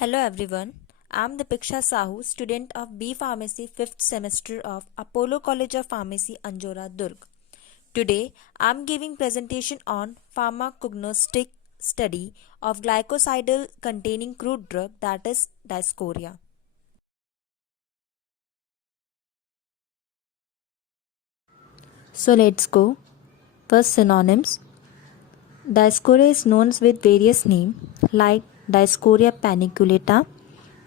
Hello everyone. I'm Dipiksha Sahu, student of B Pharmacy 5th semester of Apollo College of Pharmacy, Anjora, Durg. Today, I'm giving presentation on pharmacognostic study of glycosidal containing crude drug, that is Diascoria. So let's go. First, synonyms. Diascoria is known with various names like Diascoria paniculata,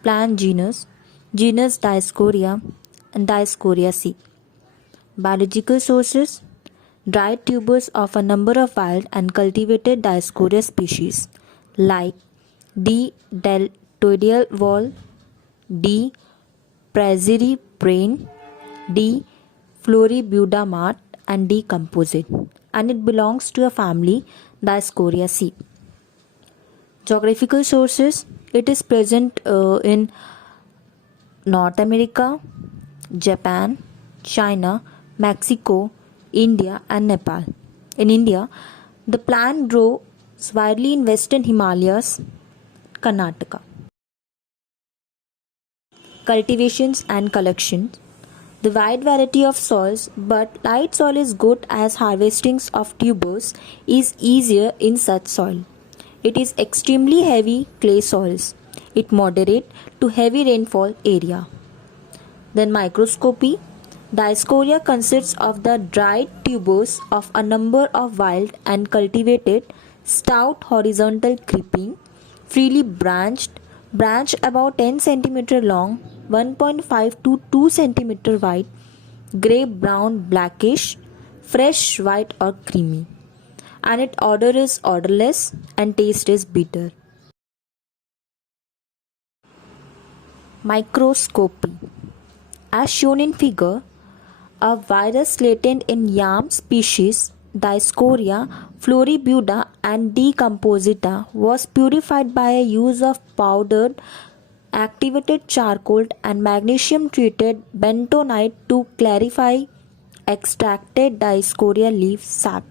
plant genus, genus Diascoria, and Diascoriaceae. Biological sources: dried tubers of a number of wild and cultivated Diascoria species like D. deltoideal wall, D. Prazerii brain, D. Floribuda and D. composite, and it belongs to a family Diascoriaceae. Geographical sources: it is present in North America, Japan, China, Mexico, India, and Nepal. In India, the plant grows widely in western Himalayas, Karnataka. Cultivations and collections: the wide variety of soils, but light soil is good as harvesting of tubers is easier in such soil. It is extremely heavy clay soils. It moderate to heavy rainfall area. Then microscopy. Diascoria consists of the dried tubers of a number of wild and cultivated stout horizontal creeping, freely branched about 10 cm long, 1.5 to 2 cm wide, grey brown blackish, fresh white or creamy, and its odor is odorless and taste is bitter. Microscopy. As shown in figure, a virus latent in yam species Diascoria floribuda and D. composita was purified by a use of powdered activated charcoal and magnesium treated bentonite to clarify extracted Diascoria leaf sap.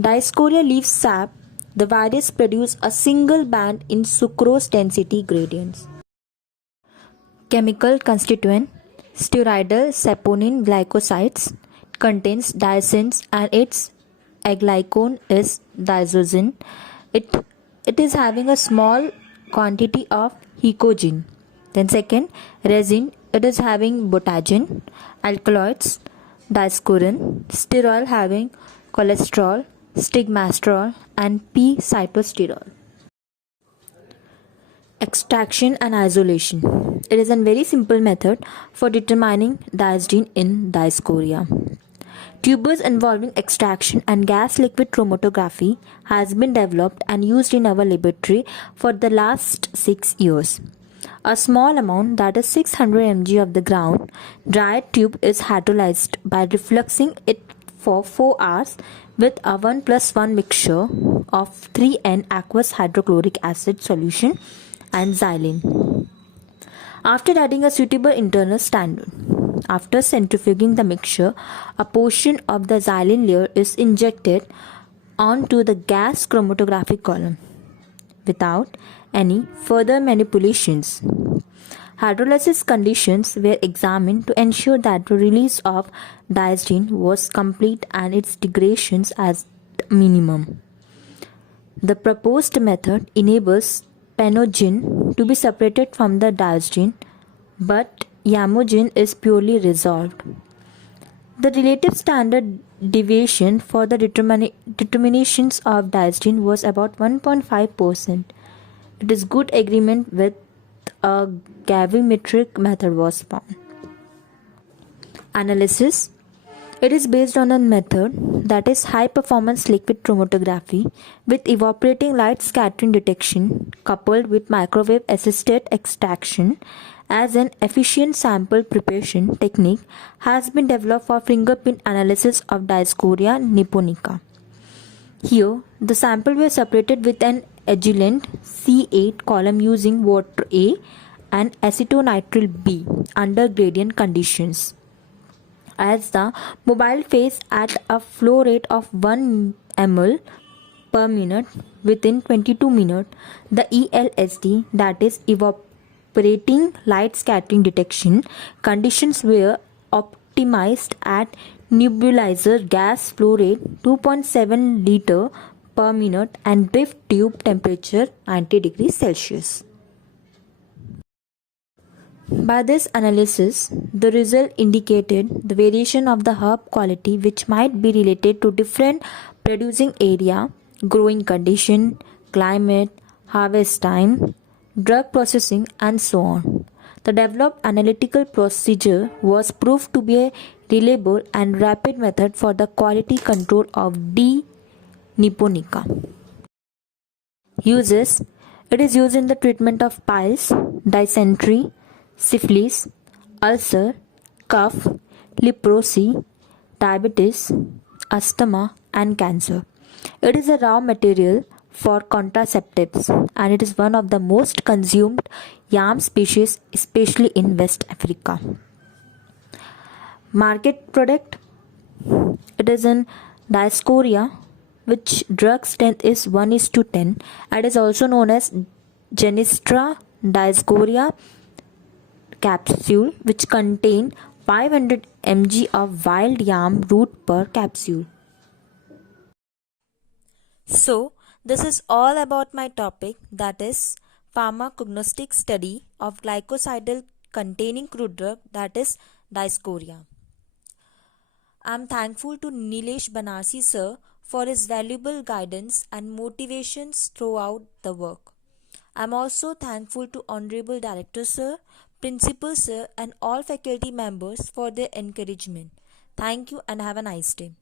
Diascoria leaf sap, the virus produce a single band in sucrose density gradients. Chemical constituent: steroidal saponin glycosides contains diazines and its aglycone is diazosine. It is having a small quantity of hecogene. Then second, resin, it is having botagen, alkaloids, diascorin, sterol having cholesterol, stigmasterol and p-cytosterol. Extraction and isolation. It is a very simple method for determining diazine in Diascoria. Tubers involving extraction and gas liquid chromatography has been developed and used in our laboratory for the last 6 years. A small amount, that is 600 mg of the ground dried tube is hydrolyzed by refluxing it for 4 hours with a 1+1 mixture of 3N aqueous hydrochloric acid solution and xylene. After adding a suitable internal standard, after centrifuging the mixture, a portion of the xylene layer is injected onto the gas chromatographic column without any further manipulations. Hydrolysis conditions were examined to ensure that the release of diazine was complete and its degradations as minimum. The proposed method enables penogen to be separated from the diazine, but yamogen is purely resolved. The relative standard deviation for the determinations of diazine was about 1.5%. It is good agreement with a gravimetric method was found. Analysis. It is based on a method that is high performance liquid chromatography with evaporating light scattering detection coupled with microwave assisted extraction as an efficient sample preparation technique has been developed for fingerprint analysis of Diascoria nipponica. Here, the sample were separated with an Agilent C8 column using water A and acetonitrile B under gradient conditions. As the mobile phase at a flow rate of 1 ml per minute within 22 minutes. The ELSD, that is evaporating light scattering detection conditions, were optimized at nebulizer gas flow rate 2.7 liter per minute and drift tube temperature 90 degrees Celsius. By this analysis, the result indicated the variation of the herb quality, which might be related to different producing area, growing condition, climate, harvest time, drug processing, and so on. The developed analytical procedure was proved to be a reliable and rapid method for the quality control of D. niponica. Uses: it is used in the treatment of piles, dysentery, syphilis, ulcer, cough, leprosy, diabetes, asthma, and cancer. It is a raw material for contraceptives and it is one of the most consumed yam species, especially in West Africa. Market product: it is in Dioscorea, which drug strength is 1:10. It is also known as Genistra Dioscorea capsule, which contain 500 mg of wild yam root per capsule. So, this is all about my topic, that is pharmacognostic study of glycosidal containing crude drug, that is Dioscorea. I am thankful to Nilesh Banarsi sir for his valuable guidance and motivations throughout the work. I am also thankful to Honorable Director sir, Principal sir, and all faculty members for their encouragement. Thank you and have a nice day.